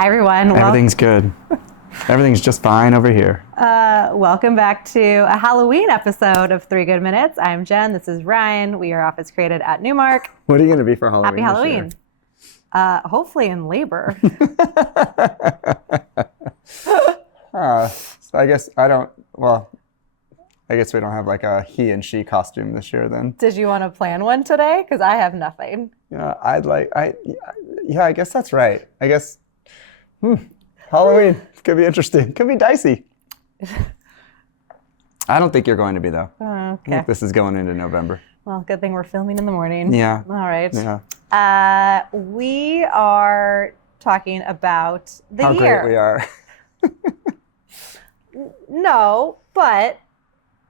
Hi, everyone. Everything's good. Everything's just fine over here. Welcome back to a Halloween episode of 3 Good Minutes. I'm Jen. This is Ryan. We are Office Created at Newmark. What are you going to be for Halloween? Happy Halloween. Hopefully in labor. So I guess we don't have like a he and she costume this year then. Did you want to plan one today? Because I have nothing. Yeah, I guess that's right. I guess Halloween could be interesting. Could be dicey. I don't think you're going to be, though. Okay. I think this is going into November. Well, good thing we're filming in the morning. Yeah. All right. Yeah. We are talking about the How year. great we are. No, but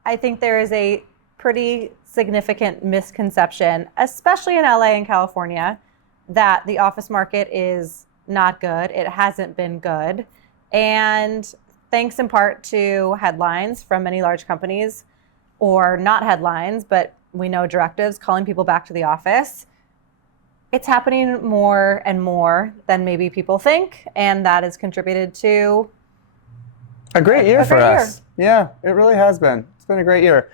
I think there is a pretty significant misconception, especially in LA and California, that the office market is not good. It hasn't been good. And thanks in part to headlines from many large companies, or not headlines, but we know directives calling people back to the office. It's happening more and more than maybe people think, and that has contributed to a great year for us. Yeah, it really has been. It's been a great year.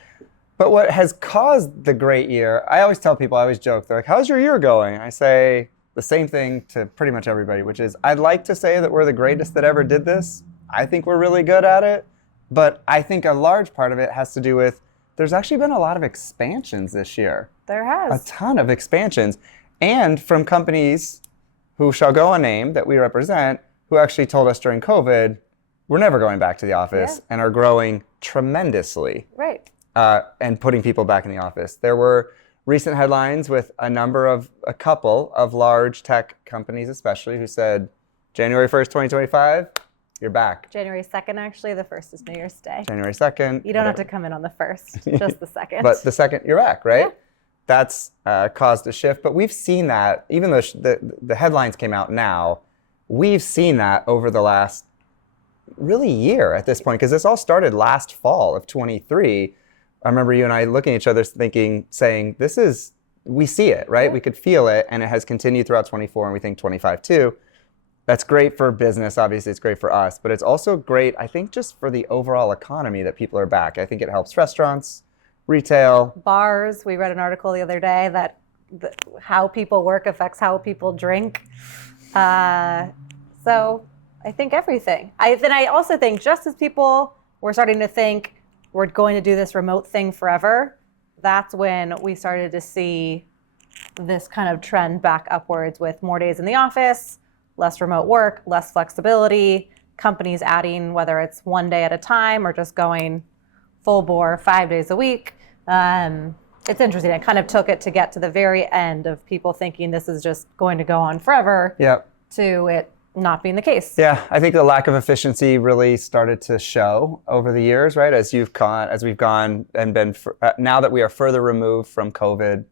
But what has caused the great year, I always tell people, I always joke, they're like, how's your year going? I say the same thing to pretty much everybody, which is, I'd like to say that we're the greatest that ever did this. I think we're really good at it. But I think a large part of it has to do with, there's actually been a lot of expansions this year. There has. A ton of expansions. And from companies who shall go unnamed that we represent, who actually told us during COVID, we're never going back to the office, and are growing tremendously. Right. And putting people back in the office. There were recent headlines with a couple of large tech companies especially, who said, January 1st, 2025, you're back. January 2nd, actually. The 1st is New Year's Day. January 2nd. You don't have to come in on the 1st, just the 2nd. But the 2nd, you're back, right? Yeah. That's caused a shift. But we've seen that, even though the headlines came out now, we've seen that over the last really year at this point, because this all started last fall of 23. I remember you and I looking at each other saying, we see it, right? Yeah. We could feel it, and it has continued throughout 24, and we think 25 too. That's great for business, obviously it's great for us, but it's also great, I think, just for the overall economy that people are back. I think it helps restaurants, retail. Bars, we read an article the other day that how people work affects how people drink. So I think everything. I also think just as people were starting to think we're going to do this remote thing forever, that's when we started to see this kind of trend back upwards with more days in the office, less remote work, less flexibility, companies adding, whether it's one day at a time or just going full bore 5 days a week. It's interesting. I kind of took it to get to the very end of people thinking this is just going to go on forever. Yep. To it not being the case. Yeah, I think the lack of efficiency really started to show over the years, right? As we've gone and been, now that we are further removed from COVID,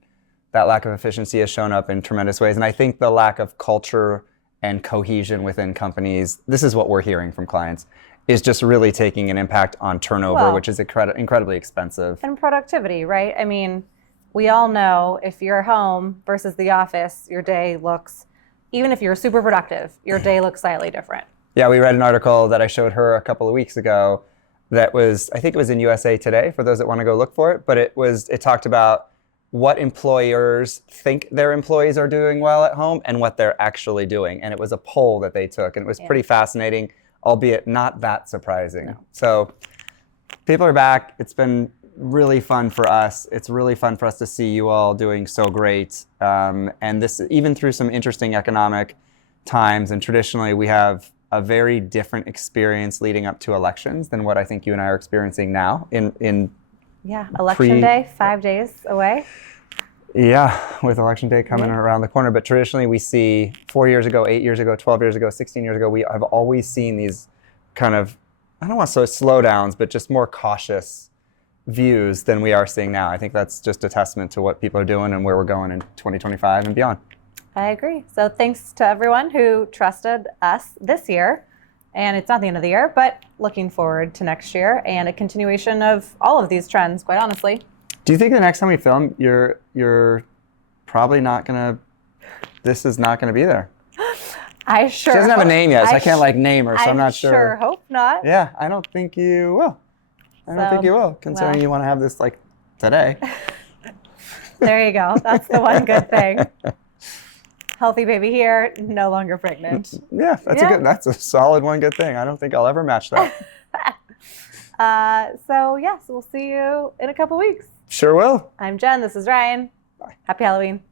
that lack of efficiency has shown up in tremendous ways. And I think the lack of culture and cohesion within companies, this is what we're hearing from clients, is just really taking an impact on turnover, which is incredibly expensive. And productivity, right? I mean, we all know if you're home versus the office, your day looks, even if you're super productive, your day looks slightly different. Yeah, we read an article that I showed her a couple of weeks ago that was, I think it was in USA Today, for those that want to go look for it, but it talked about what employers think their employees are doing well at home and what they're actually doing. And it was a poll that they took, and it was pretty fascinating, albeit not that surprising. No. So people are back. It's been really fun for us. It's really fun for us to see you all doing so great. And this, even through some interesting economic times, and traditionally we have a very different experience leading up to elections than what I think you and I are experiencing now election day, 5 days away. Yeah, with election day coming around the corner. But traditionally we see 4 years ago, 8 years ago, 12 years ago, 16 years ago, we have always seen these kind of, I don't want to say slowdowns, but just more cautious views than we are seeing now. I think that's just a testament to what people are doing and where we're going in 2025 and beyond. I agree. So thanks to everyone who trusted us this year. And it's not the end of the year, but looking forward to next year and a continuation of all of these trends, quite honestly. Do you think the next time we film, you're probably not going to, this is not going to be there? I She doesn't have a name yet, so I can't like name her, so I'm not sure. I sure hope not. Yeah, I don't think you will. I don't think you will, considering you want to have this like today. There you go. That's the one good thing. Healthy baby here, no longer pregnant. Yeah, that's a solid one good thing. I don't think I'll ever match that. So yes, we'll see you in a couple weeks. Sure will. I'm Jen. This is Ryan. Bye. Happy Halloween.